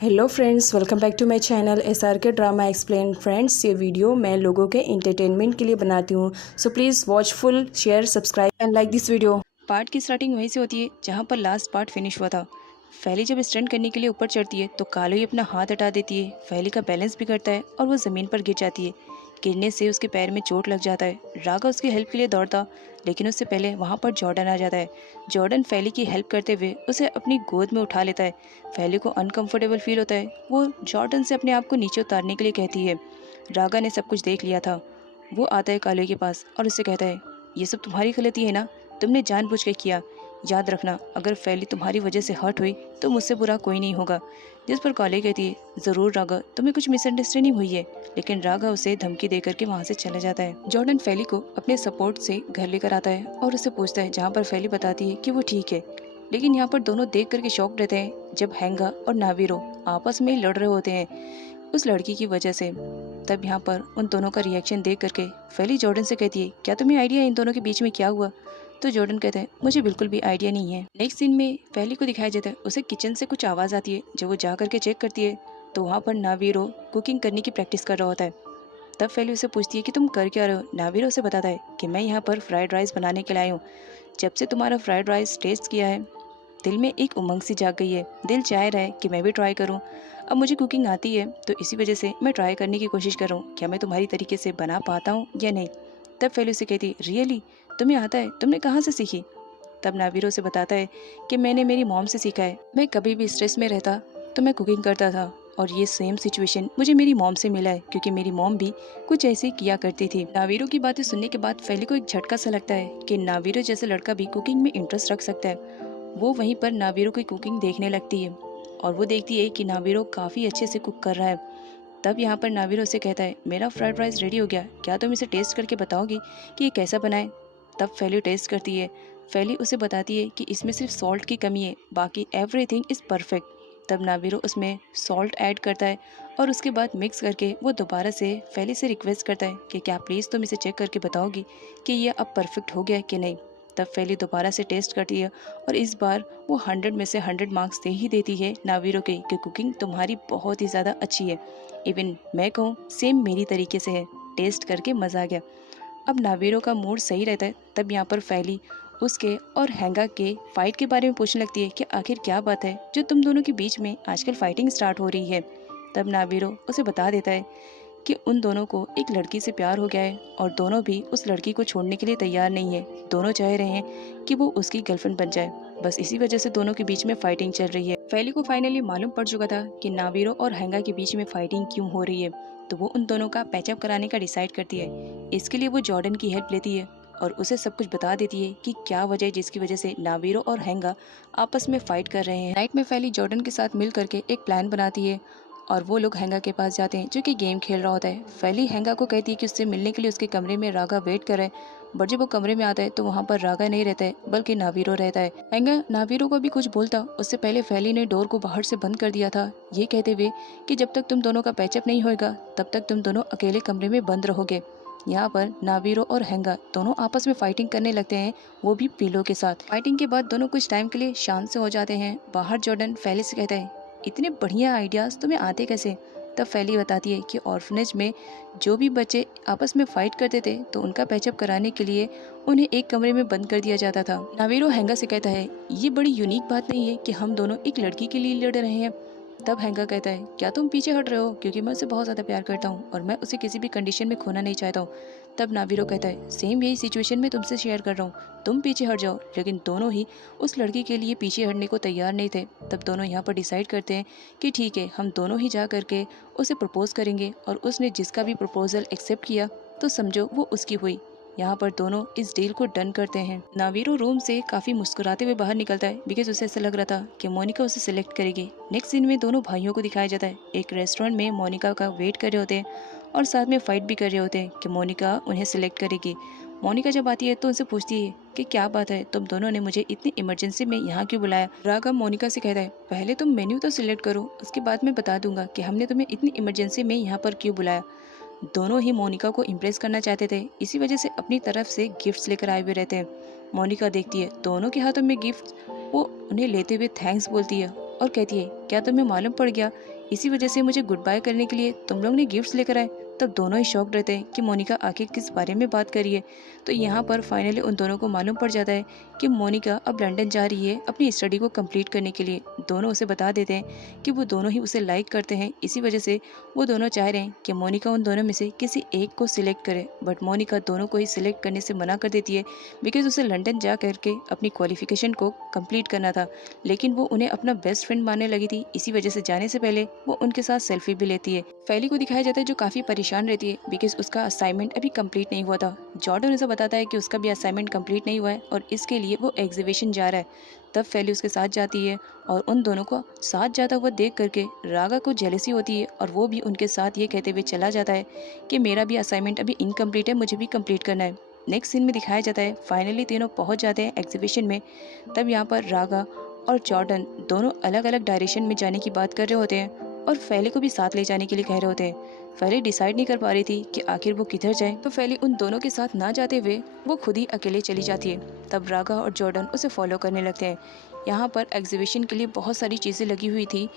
Hello friends, welcome back to my channel SRK drama explain. Friends, ये video मैं लोगों के एंटरटेनमेंट के लिए बनाती हूँ, so please watch full, share, subscribe and like this video. Part की स्टार्टिंग वहीं से होती है जहाँ पर लास्ट पार्ट फिनिश हुआ था। फैली जब स्टंट करने के लिए ऊपर चढ़ती है तो कालो ही अपना हाथ हटा देती है। फैली का बैलेंस बिगड़ता है और वो ज़मीन पर गिर जाती है। गिरने से उसके पैर में चोट लग जाता है। रागा उसकी हेल्प के लिए दौड़ता, लेकिन उससे पहले वहाँ पर जॉर्डन आ जाता है। जॉर्डन फैली की हेल्प करते हुए उसे अपनी गोद में उठा लेता है। फैली को अनकंफर्टेबल फील होता है। वो जॉर्डन से अपने आप को नीचे उतारने के लिए कहती है। रागा ने सब कुछ देख लिया था। वो आता है कालो के पास और उससे कहता है, ये सब तुम्हारी गलती है ना, तुमने जानबूझ के किया। याद रखना, अगर फैली तुम्हारी वजह से हर्ट हुई तो मुझसे बुरा कोई नहीं होगा। जिस पर काले कहती है, ज़रूर रागा, तुम्हें कुछ मिसअंडरस्टैंडिंग हुई है। लेकिन रागा उसे धमकी दे करके वहाँ से चला जाता है। जॉर्डन फैली को अपने सपोर्ट से घर लेकर आता है और उससे पूछता है, जहाँ पर फैली बताती है कि वो ठीक है। लेकिन यहाँ पर दोनों देख करके शॉक रहते हैं जब हैंगा और नावीरो आपस में लड़ रहे होते हैं उस लड़की की वजह से। तब यहाँ पर उन दोनों का रिएक्शन देख करके फैली जॉर्डन से कहती है, क्या तुम्हें आइडिया है इन दोनों के बीच में क्या हुआ? तो जॉर्डन कहता है, मुझे बिल्कुल भी आइडिया नहीं है। नेक्स्ट सीन में फैली को दिखाया जाता है, उसे किचन से कुछ आवाज़ आती है। जब वो जा करके चेक करती है तो वहाँ पर नावीरो कुकिंग करने की प्रैक्टिस कर रहा होता है। तब फैली उसे पूछती है कि तुम कर क्या रहे हो? नावीरो उसे बताता है कि मैं यहाँ पर फ्राइड राइस बनाने के लिए आई हूँ। जब से तुम्हारा फ्राइड राइस टेस्ट किया है, दिल में एक उमंग सी जाग गई है। दिल चाह रहा है कि मैं भी ट्राई करूं। अब मुझे कुकिंग आती है तो इसी वजह से मैं ट्राई करने की कोशिश कर रहा हूँ, क्या मैं तुम्हारी तरीके से बना पाता हूँ या नहीं। तब फैली उसे कहती, रियली, तुम्हें आता है? तुमने कहाँ से सीखी? तब नावीरो से बताता है कि मैंने मेरी मॉम से सीखा है। मैं कभी भी स्ट्रेस में रहता तो मैं कुकिंग करता था, और ये सेम सिचुएशन मुझे मेरी मॉम से मिला है, क्योंकि मेरी मॉम भी कुछ ऐसे किया करती थी। नावीरो की बातें सुनने के बाद फैली को एक झटका सा लगता है कि नावीरो जैसे लड़का भी कुकिंग में इंटरेस्ट रख सकता है। वो वहीं पर नावीरो की कुकिंग देखने लगती है और वो देखती है कि नावीरो काफ़ी अच्छे से कुक कर रहा है। तब यहाँ पर नावीरो से कहता है, मेरा फ्राइड राइस रेडी हो गया, क्या तुम इसे टेस्ट करके बताओगी कि ये कैसा बनाए? तब फैली टेस्ट करती है। फैली उसे बताती है कि इसमें सिर्फ सॉल्ट की कमी है, बाकी एवरीथिंग इज़ परफेक्ट। तब नावीरो उसमें सॉल्ट ऐड करता है और उसके बाद मिक्स करके वो दोबारा से फैली से रिक्वेस्ट करता है कि क्या प्लीज़ तुम इसे चेक करके बताओगी कि ये अब परफेक्ट हो गया कि नहीं। तब फैली दोबारा से टेस्ट करती है और इस बार वो 100 में से 100 मार्क्स दे ही देती है नावीरो के कि कुकिंग तुम्हारी बहुत ही ज़्यादा अच्छी है। इवन मैं कहूँ सेम मेरी तरीके से है, टेस्ट करके मज़ा आ गया। अब नावीरो का मूड सही रहता है। तब यहाँ पर फैली उसके और हैंगा के फाइट के बारे में पूछने लगती है कि आखिर क्या बात है जो तुम दोनों के बीच में आजकल फाइटिंग स्टार्ट हो रही है। तब नावीरो उसे बता देता है कि उन दोनों को एक लड़की से प्यार हो गया है और दोनों भी उस लड़की को छोड़ने के लिए तैयार नहीं है। दोनों चाह रहे हैं कि वो उसकी गर्लफ्रेंड बन जाए। बस इसी वजह से दोनों के बीच में फाइटिंग चल रही है। फैली को फाइनली मालूम पड़ चुका था कि नावीरो और हैंगा के बीच में फाइटिंग क्यों हो रही है, तो वो उन दोनों का पैचअप कराने का डिसाइड करती है। इसके लिए वो जॉर्डन की हेल्प लेती है और उसे सब कुछ बता देती है कि क्या वजह है जिसकी वजह से नावीरो और हैंगा आपस में फाइट कर रहे हैं। नाइट में फैली जॉर्डन के साथ मिल करके एक प्लान बनाती है और वो लोग हैंगा के पास जाते हैं जो कि गेम खेल रहा होता है। फैली हैंगा को कहती है कि उससे मिलने के लिए उसके कमरे में रागा वेट कर रहा है। बट जब वो कमरे में आता है तो वहाँ पर रागा नहीं रहता है बल्कि नावीरो रहता है। हैंगा नावीरो को भी कुछ बोलता उससे पहले फैली ने डोर को बाहर से बंद कर दिया था, ये कहते हुए कि जब तक तुम दोनों का पैचअप नहीं होगा तब तक तुम दोनों अकेले कमरे में बंद रहोगे। यहाँ पर नावीरो और हैंगा दोनों आपस में फाइटिंग करने लगते हैं, वो भी पिलो के साथ। फाइटिंग के बाद दोनों कुछ टाइम के लिए शांत से हो जाते हैं। बाहर जॉर्डन फैली से कहता है, इतने बढ़िया आइडियाज़ तुम्हें आते कैसे? तब फैली बताती है कि ऑर्फनेज में जो भी बच्चे आपस में फाइट करते थे तो उनका पैचअप कराने के लिए उन्हें एक कमरे में बंद कर दिया जाता था। नावीरो हैंगा से कहता है, ये बड़ी यूनिक बात नहीं है कि हम दोनों एक लड़की के लिए लड़ रहे हैं। तब हैंगा कहता है, क्या तुम पीछे हट रहे हो? क्योंकि मैं उसे बहुत ज़्यादा प्यार करता हूँ और मैं उसे किसी भी कंडीशन में खोना नहीं चाहता हूँ। तब नावीरो कहता है, सेम यही सिचुएशन में तुमसे शेयर कर रहा हूँ, तुम पीछे हट जाओ। लेकिन दोनों ही उस लड़की के लिए पीछे हटने को तैयार नहीं थे। तब दोनों यहाँ पर डिसाइड करते हैं कि ठीक है, हम दोनों ही जा करके उसे प्रपोज करेंगे और उसने जिसका भी प्रपोजल एक्सेप्ट किया तो समझो वो उसकी हुई। यहाँ पर दोनों इस डील को डन करते हैं। नावीरो रूम से काफ़ी मुस्कुराते हुए बाहर निकलता है बिकॉज उसे ऐसा लग रहा था कि मोनिका उसे सिलेक्ट करेगी। नेक्स्ट सीन में दोनों भाइयों को दिखाया जाता है, एक रेस्टोरेंट में मोनिका का वेट कर रहे होते हैं और साथ में फाइट भी कर रहे होते हैं कि मोनिका उन्हें सिलेक्ट करेगी। मोनिका जब आती है तो उनसे पूछती है कि क्या बात है, तुम दोनों ने मुझे इतनी इमरजेंसी में यहाँ क्यों बुलाया? रागा मोनिका से कहता है, पहले तुम मेन्यू तो सिलेक्ट करो, उसके बाद मैं बता दूंगा कि हमने तुम्हें इतनी इमरजेंसी में यहाँ पर क्यों बुलाया। दोनों ही मोनिका को इम्प्रेस करना चाहते थे, इसी वजह से अपनी तरफ से गिफ्ट्स लेकर आए हुए रहते हैं। मोनिका देखती है दोनों के हाथों में गिफ्ट, वो उन्हें लेते हुए थैंक्स बोलती है और कहती है, क्या तुम्हें मालूम पड़ गया, इसी वजह से मुझे गुड बाय करने के लिए तुम लोग ने गिफ्ट्स लेकर आए। तब दोनों ही शॉक्ड रहते हैं कि मोनिका आखिर किस बारे में बात कर रही है। तो यहाँ पर फाइनली उन दोनों को मालूम पड़ जाता है कि मोनिका अब लंदन जा रही है अपनी स्टडी को कंप्लीट करने के लिए। दोनों उसे बता देते हैं कि वो दोनों ही उसे लाइक करते हैं, इसी वजह से वो दोनों चाह रहे हैं कि मोनिका उन दोनों में से किसी एक को सिलेक्ट करे। बट मोनिका दोनों को ही सिलेक्ट करने से मना कर देती है, बिकॉज उसे लंदन जा करके अपनी क्वालिफिकेशन को कंप्लीट करना था। लेकिन वो उन्हें अपना बेस्ट फ्रेंड मानने लगी थी, इसी वजह से जाने से पहले वो उनके साथ सेल्फी भी लेती है। फैली को दिखाया जाता है जो काफ़ी परेशान रहती है, बिकॉज उसका असाइनमेंट अभी कंप्लीट नहीं हुआ था। जॉर्डन उसे बताता है कि उसका भी असाइनमेंट कंप्लीट नहीं हुआ है और इसके लिए वो एग्जीबिशन जा रहा है। तब फैली उसके साथ जाती है और उन दोनों को साथ जाता हुआ देख करके रागा को जेलसी होती है और वो भी उनके साथ ये कहते हुए चला जाता है कि मेरा भी असाइनमेंट अभी इनकम्प्लीट है, मुझे भी कंप्लीट करना है। नेक्स्ट सीन में दिखाया जाता है फाइनली तीनों पहुंच जाते हैं एग्जीबिशन में। तब यहाँ पर रागा और जॉर्डन दोनों अलग अलग डायरेक्शन में जाने की बात कर रहे होते हैं और फैली को भी साथ ले जाने के लिए कह रहे होते हैं। फैली डिसाइड नहीं कर पा रही थी कि आखिर वो किधर जाए, तो फैली उन दोनों के साथ ना जाते हुए वो खुद ही अकेले चली जाती है। तब रागा और जॉर्डन उसे फॉलो करने लगते हैं। यहाँ पर एग्जीबिशन के लिए बहुत सारी चीज़ें लगी हुई थी,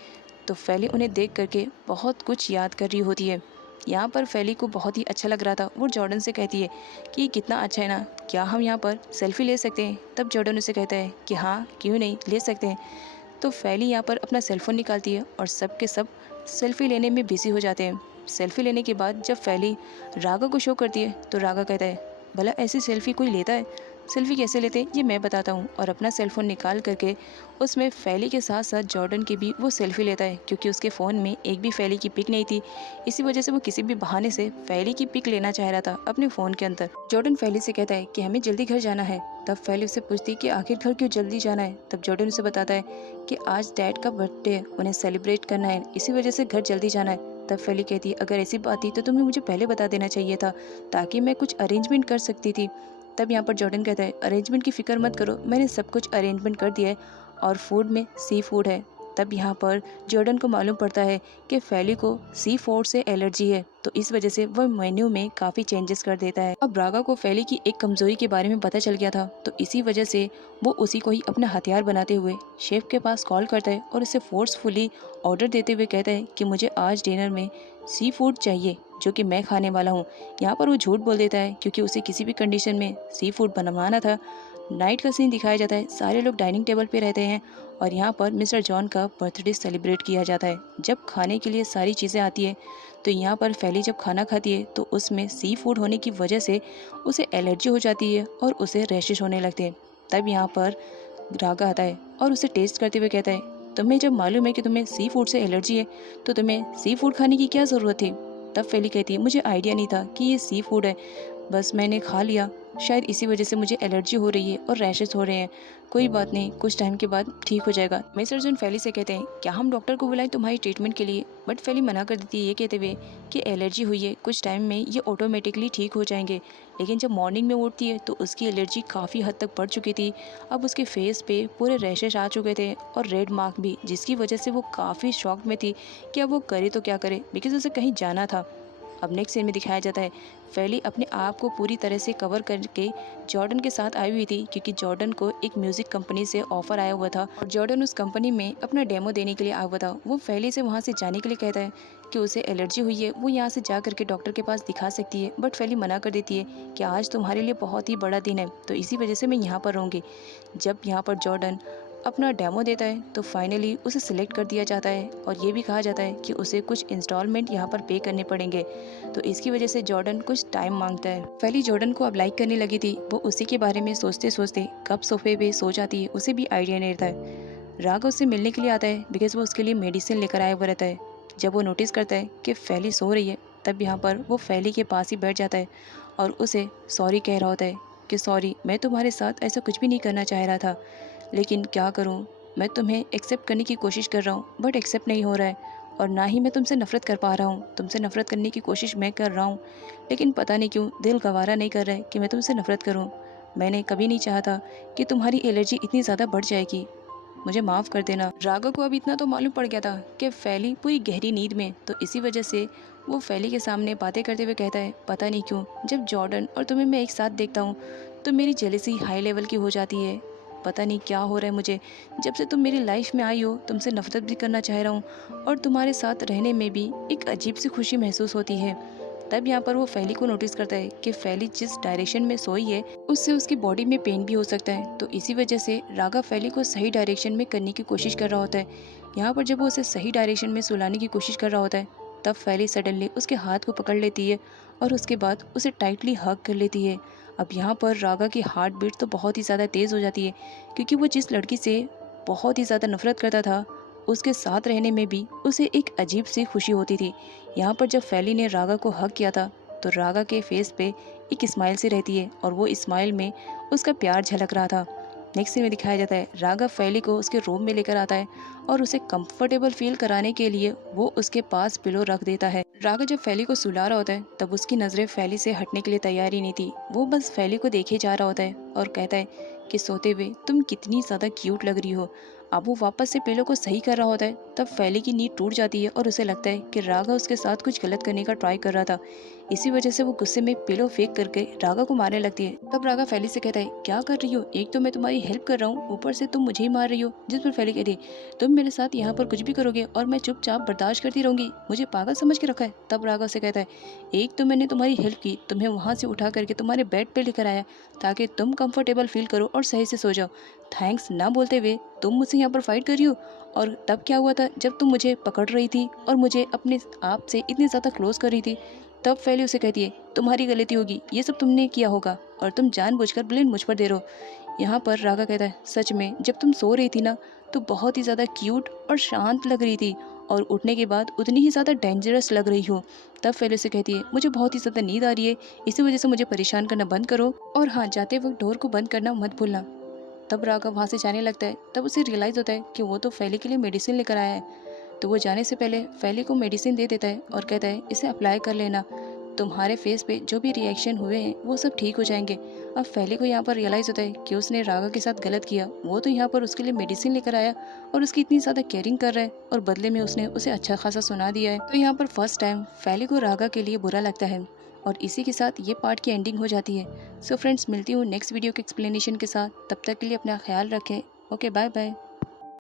तो फैली उन्हें देख करके बहुत कुछ याद कर रही होती है। यहाँ पर फैली को बहुत ही अच्छा लग रहा था। वो जॉर्डन से कहती है कि ये कितना अच्छा है ना, क्या हम यहाँ पर सेल्फी ले सकते हैं। तब जॉर्डन उसे कहता है कि हाँ क्यों नहीं, ले सकते हैं। तो फैली यहाँ पर अपना सेलफोन निकालती है और सब के सब सेल्फी लेने में बिजी हो जाते हैं। सेल्फी लेने के बाद जब फैली रागा को शो करती है तो रागा कहता है, भला ऐसी सेल्फी कोई लेता है, सेल्फी कैसे लेते हैं ये मैं बताता हूँ। और अपना सेलफोन निकाल करके उसमें फैली के साथ साथ जॉर्डन की भी वो सेल्फी लेता है, क्योंकि उसके फ़ोन में एक भी फैली की पिक नहीं थी। इसी वजह से वो किसी भी बहाने से फैली की पिक लेना चाह रहा था अपने फ़ोन के अंदर। जॉर्डन फैली से कहता है कि हमें जल्दी घर जाना है। तब फैली उससे पूछती कि आखिर घर क्यों जल्दी जाना है। तब जॉर्डन उसे बताता है कि आज डैड का बर्थडे है, उन्हें सेलिब्रेट करना है, इसी वजह से घर जल्दी जाना है। तब फैली कहती है, अगर ऐसी बात थी तो तुमने मुझे पहले बता देना चाहिए था, ताकि मैं कुछ अरेंजमेंट कर सकती थी। तब यहाँ पर जॉर्डन कहता है, अरेंजमेंट की फ़िक्र मत करो, मैंने सब कुछ अरेंजमेंट कर दिया है और फूड में सी फूड है। तब यहाँ पर जॉर्डन को मालूम पड़ता है कि फैली को सी फूड से एलर्जी है, तो इस वजह से वह मेन्यू में काफ़ी चेंजेस कर देता है। अब रागा को फैली की एक कमज़ोरी के बारे में पता चल गया था, तो इसी वजह से वो उसी को ही अपना हथियार बनाते हुए शेफ़ के पास कॉल करता है और उसे फोर्सफुली ऑर्डर देते हुए कहता है कि मुझे आज डिनर में सी फूड चाहिए, जो कि मैं खाने वाला हूँ। यहाँ पर वो झूठ बोल देता है क्योंकि उसे किसी भी कंडीशन में सी फूड बनवाना था। नाइट का सीन दिखाया जाता है, सारे लोग डाइनिंग टेबल पे रहते हैं और यहाँ पर मिस्टर जॉन का बर्थडे सेलिब्रेट किया जाता है। जब खाने के लिए सारी चीज़ें आती है तो यहाँ पर फैली जब खाना खाती है तो उसमें सी फूड होने की वजह से उसे एलर्जी हो जाती है और उसे रैशेस होने लगते हैं। तब यहाँ पर रागा आता है और उसे टेस्ट करते हुए कहता है, तुम्हें जब मालूम है कि तुम्हें सी फूड से एलर्जी है तो तुम्हें सी फूड खाने की क्या ज़रूरत थी। तब फैली कहती है, मुझे आइडिया नहीं था कि ये सी फूड है, बस मैंने खा लिया, शायद इसी वजह से मुझे एलर्जी हो रही है और रैशेस हो रहे हैं। कोई बात नहीं, कुछ टाइम के बाद ठीक हो जाएगा। मिस्टर जॉन फैली से कहते हैं, क्या हम डॉक्टर को बुलाएं तुम्हारी ट्रीटमेंट के लिए। बट फैली मना कर देती है ये कहते हुए कि एलर्जी हुई है, कुछ टाइम में ये ऑटोमेटिकली ठीक हो जाएंगे। लेकिन जब मॉर्निंग में उठती है तो उसकी एलर्जी काफ़ी हद तक बढ़ चुकी थी। अब उसके फेस पे पूरे रैशेस आ चुके थे और रेड मार्क भी, जिसकी वजह से वो काफ़ी शॉक में थी कि अब वो करे तो क्या करे, बिकॉज उसे कहीं जाना था। अब नेक्स्ट सीन में दिखाया जाता है फैली अपने आप को पूरी तरह से कवर करके जॉर्डन के साथ आई हुई थी, क्योंकि जॉर्डन को एक म्यूज़िक कंपनी से ऑफर आया हुआ था और जॉर्डन उस कंपनी में अपना डेमो देने के लिए आया हुआ था। वो फैली से वहाँ से जाने के लिए कहता है कि उसे एलर्जी हुई है, वो यहाँ से जा करके डॉक्टर के पास दिखा सकती है। बट फैली मना कर देती है कि आज तुम्हारे लिए बहुत ही बड़ा दिन है, तो इसी वजह से मैं यहाँ पर रहूँगी। जब यहाँ पर जॉर्डन अपना डेमो देता है तो फाइनली उसे सिलेक्ट कर दिया जाता है और ये भी कहा जाता है कि उसे कुछ इंस्टॉलमेंट यहाँ पर पे करने पड़ेंगे, तो इसकी वजह से जॉर्डन कुछ टाइम मांगता है। फैली जॉर्डन को अब लाइक करने लगी थी, वो उसी के बारे में सोचते सोचते कब सोफे पे सो जाती है, उसे भी आइडिया नहीं रहता है। राग उससे मिलने के लिए आता है बिकॉज वो उसके लिए मेडिसिन लेकर आया हुआ रहता है। जब वो नोटिस करता है कि फैली सो रही है तब यहाँ पर वो फैली के पास ही बैठ जाता है और उसे सॉरी कह रहा होता है कि सॉरी, मैं तुम्हारे साथ ऐसा कुछ भी नहीं करना चाह रहा था, लेकिन क्या करूं, मैं तुम्हें एक्सेप्ट करने की कोशिश कर रहा हूं बट एक्सेप्ट नहीं हो रहा है, और ना ही मैं तुमसे नफ़रत कर पा रहा हूं। तुमसे नफ़रत करने की कोशिश मैं कर रहा हूं, लेकिन पता नहीं क्यों दिल गवारा नहीं कर रहा है कि मैं तुमसे नफ़रत करूं। मैंने कभी नहीं चाहा था कि तुम्हारी एलर्जी इतनी ज़्यादा बढ़ जाएगी, मुझे माफ़ कर देना। राघव को अब इतना तो मालूम पड़ गया था कि फैली पूरी गहरी नींद में, तो इसी वजह से वो फैली के सामने बातें करते हुए कहता है, पता नहीं क्यों जब जॉर्डन और तुम्हें मैं एक साथ देखता हूँ तो मेरी जेलसी हाई लेवल की हो जाती है। पता नहीं क्या हो रहा है मुझे। जब से तुम मेरी लाइफ में आई हो तुमसे नफरत भी करना चाह रहा हूँ और तुम्हारे साथ रहने में भी एक अजीब सी खुशी महसूस होती है। तब यहाँ पर वो फैली को नोटिस करता है कि फैली जिस डायरेक्शन में सोई है उससे उसकी बॉडी में पेन भी हो सकता है। तो इसी वजह से राघव फैली को सही डायरेक्शन में करने की कोशिश कर रहा होता है। यहाँ पर जब वो उसे सही डायरेक्शन में सुलाने की कोशिश कर रहा होता है तब फैली सडनली उसके हाथ को पकड़ लेती है और उसके बाद उसे टाइटली हग कर लेती है। अब यहाँ पर राघव की हार्ट बीट तो बहुत ही ज़्यादा तेज़ हो जाती है, क्योंकि वो जिस लड़की से बहुत ही ज़्यादा नफरत करता था उसके साथ रहने में भी उसे एक अजीब सी खुशी होती थी। यहाँ पर जब फैली ने राघव को हक किया था तो राघव के फेस पे एक स्माइल सी रहती है और वो स्माइल में उसका प्यार झलक रहा था। नेक्स्ट सीन में दिखाया जाता है राघव फैली को उसके रूम में लेकर आता है और उसे कंफर्टेबल फील कराने के लिए वो उसके पास पिलो रख देता है। राघव जब फैली को सुला रहा होता है तब उसकी नज़रें फैली से हटने के लिए तैयार ही नहीं थी। वो बस फैली को देखे जा रहा होता है और कहता है कि सोते हुए तुम कितनी ज़्यादा क्यूट लग रही हो। अब वो वापस से पिलो को सही कर रहा होता है तब फैली की नींद टूट जाती है और उसे लगता है कि राघव उसके साथ कुछ गलत करने का ट्राई कर रहा था। इसी वजह से वो गुस्से में पिलो फेंक करके राघव को मारने लगती है। तब राघव फैली से कहता है क्या कर रही हो, एक तो मैं तुम्हारी हेल्प कर रहा हूँ ऊपर से तुम मुझे ही मार रही हो। जिस पर फैली कहती है तुम मेरे साथ यहाँ पर कुछ भी करोगे और मैं चुपचाप बर्दाश्त करती रहूंगी, मुझे पागल समझ के रखा है। तब राघव से कहता है एक तो मैंने तुम्हारी हेल्प की, तुम्हें वहाँ से उठा करके तुम्हारे बेड पे लेकर आया ताकि तुम कंफर्टेबल फील करो और सही से सो जाओ। थैंक्स ना बोलते हुए तुम मुझसे यहाँ पर फाइट कर रही हो। और तब क्या हुआ था जब तुम मुझे पकड़ रही थी और मुझे अपने आप से इतनी ज़्यादा क्लोज कर रही थी तब फैली उसे कहती है तुम्हारी गलती होगी, ये सब तुमने किया होगा और तुम जानबूझकर ब्लेम मुझ पर दे रहे हो। यहाँ पर राघव कहता है सच में जब तुम सो रही थी ना तो बहुत ही ज़्यादा क्यूट और शांत लग रही थी और उठने के बाद उतनी ही ज़्यादा डेंजरस लग रही हो। तब फैली उसे कहती है मुझे बहुत ही ज़्यादा नींद आ रही है, इसी वजह से मुझे परेशान करना बंद करो और हाँ जाते वक्त डोर को बंद करना मत भूलना। तब राघव वहाँ से जाने लगता है। तब उसे रियलाइज़ होता है कि वो तो फैली के लिए मेडिसिन लेकर आया है। तो वो जाने से पहले फैली को मेडिसिन दे देता है और कहता है इसे अप्लाई कर लेना, तुम्हारे फेस पे जो भी रिएक्शन हुए हैं वो सब ठीक हो जाएंगे। अब फैली को यहाँ पर रियलाइज़ होता है कि उसने राघव के साथ गलत किया। वो तो यहाँ पर उसके लिए मेडिसिन लेकर आया और उसकी इतनी ज़्यादा केयरिंग कर रहा है और बदले में उसने उसे अच्छा खासा सुना दिया है। तो यहाँ पर फर्स्ट टाइम फैली को राघव के लिए बुरा लगता है और इसी के साथ ये पार्ट की एंडिंग हो जाती है। सो फ्रेंड्स मिलती हूँ नेक्स्ट वीडियो के एक्सप्लेनेशन के साथ, तब तक के लिए अपना ख्याल रखें। Okay bye bye.